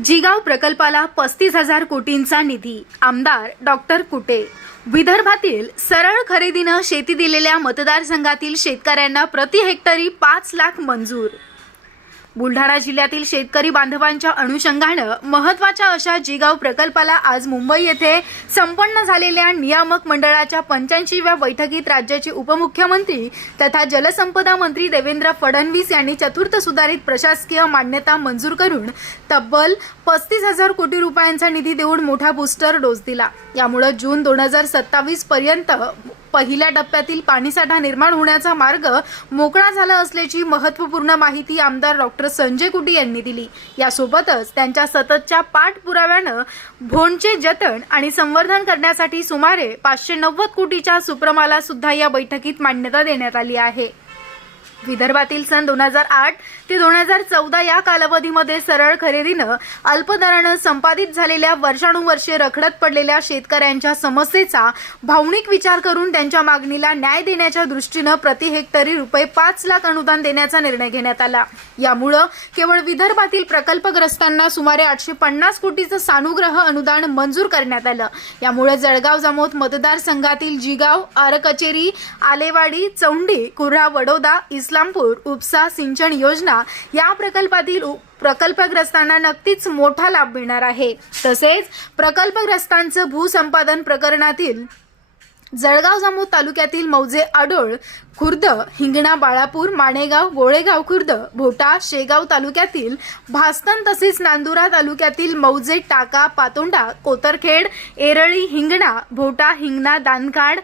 जिगाव प्रकल्पाला पस्तीस हजार कोटींचा निधी. आमदार डॉक्टर कुटे. विदर्भातील सरळ खरेदीनं शेती दिलेल्या मतदारसंघातील शेतकऱ्यांना प्रति हेक्टरी पाच लाख मंजूर बुलढाणा जिल्ह्यातील शेतकरी बांधवांच्या अनुषंगानं महत्त्वाच्या अशा जिगाव प्रकल्पाला आज मुंबई येथे संपन्न झालेल्या नियामक मंडळाच्या पंच्याऐंशीव्या बैठकीत राज्याचे उपमुख्यमंत्री तथा जलसंपदा मंत्री देवेंद्र फडणवीस यांनी चतुर्थ सुधारित प्रशासकीय मान्यता मंजूर करून तब्बल पस्तीस हजार कोटी रुपयांचा निधी देऊन मोठा बूस्टर डोस दिला. यामुळे जून दोन हजार सत्तावीस पर्यंत पहिल्या टप्प्यातील पाणीसाठा निर्माण होण्याचा मार्ग मोकळा झाला असल्याची महत्त्वपूर्ण माहिती आमदार डॉक्टर संजय कुटी यांनी दिली. यासोबतच त्यांच्या सततच्या पाठपुराव्यानं भोंडचे जतन आणि संवर्धन करण्यासाठी सुमारे पाचशे नव्वद कोटीच्या सुप्रमाला सुद्धा या बैठकीत मान्यता देण्यात आली आहे. विदर्भातील सन दोन हजार आठ ते दोन हजार चौदा या कालावधीमध्ये सरळ खरेदीनं अल्पदरानं संपादित झालेल्या वर्षानुवर्षे रखडत पडलेल्या शेतकऱ्यांच्या समस्येचा भावनिक विचार करून त्यांच्या मागणीला न्याय देण्याच्या दृष्टीनं प्रति हेक्टरी रुपये पाच लाख अनुदान देण्याचा निर्णय घेण्यात आला. यामुळं केवळ विदर्भातील प्रकल्पग्रस्तांना सुमारे आठशे पन्नास कोटीचं सानुग्रह अनुदान मंजूर करण्यात आलं. यामुळे जळगाव जामोद मतदारसंघातील जिगाव आरकचेरी आलेवाडी चौंडी कुर्हा वडोदा इस्लामपूर उपसा सिंचन योजना या प्रकल्पातील उ- प्रकल्पग्रस्तांना नक्कीच मोठा लाभ मिळणार आहे. तसेच प्रकल्पग्रस्तांचं भूसंपादन प्रकरणातील जळगाव जामोद तालुक्यातील मौजे आडोळ खुर्द हिंगणा बाळापूर माणेगाव गोळेगाव खुर्द भोटा शेगाव तालुक्यातील भास्तन तसेच नांदुरा तालुक्यातील मौजे टाका पातोंडा कोतरखेड एरळी हिंगणा भोटा हिंगणा दानकाड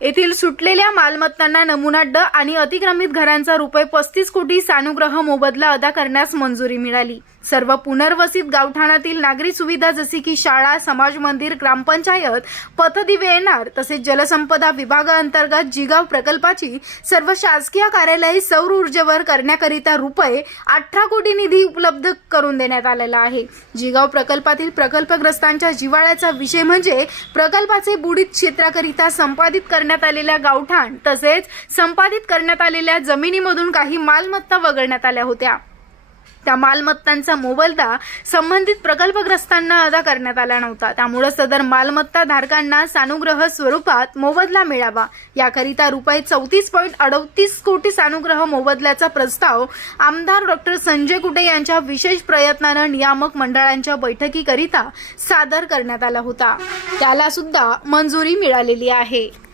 येथील सुटलेल्या मालमत्तांना नमुना ड आणि अतिक्रमित घरांचा रुपये पस्तीस कोटी सानुग्रह मोबदला अदा करण्यास मंजुरी मिळाली. सर्व पुनर्वसित गावठाणातील नागरी सुविधा जशी की शाळा समाज मंदिर ग्रामपंचायत पथदिवे येणार तसेच जलसंपदा विभागाअंतर्गत जिगाव प्रकल्पाची सर्व शासकीय कार्यालये सौर ऊर्जेवर करण्याकरिता रुपये अठरा कोटी निधी उपलब्ध करून देण्यात आलेला आहे. जिगाव प्रकल्पातील प्रकल्पग्रस्तांच्या जिवाळ्याचा विषय म्हणजे प्रकल्पाचे बुडीत क्षेत्राकरिता संपादित करण्यात आलेल्या गावठाण तसेच संपादित करण्यात आलेल्या जमिनीमधून काही मालमत्ता वगळण्यात आल्या होत्या. त्या मालमत्तांचा मोबदला संबंधित प्रकल्पग्रस्तांना अदा करण्यात आला नव्हता. त्यामुळे सदर मालमत्ता धारकांना सानुग्रह स्वरूपात मोबदला मिळावा. याकरिता रुपये चौतीस पॉईंट अडतीस कोटी सानुग्रह मोबदल्याचा प्रस्ताव आमदार डॉक्टर संजय कुटे यांच्या विशेष प्रयत्नानं नियामक मंडळांच्या बैठकीकरिता सादर करण्यात आला होता. त्याला सुद्धा मंजुरी मिळालेली आहे.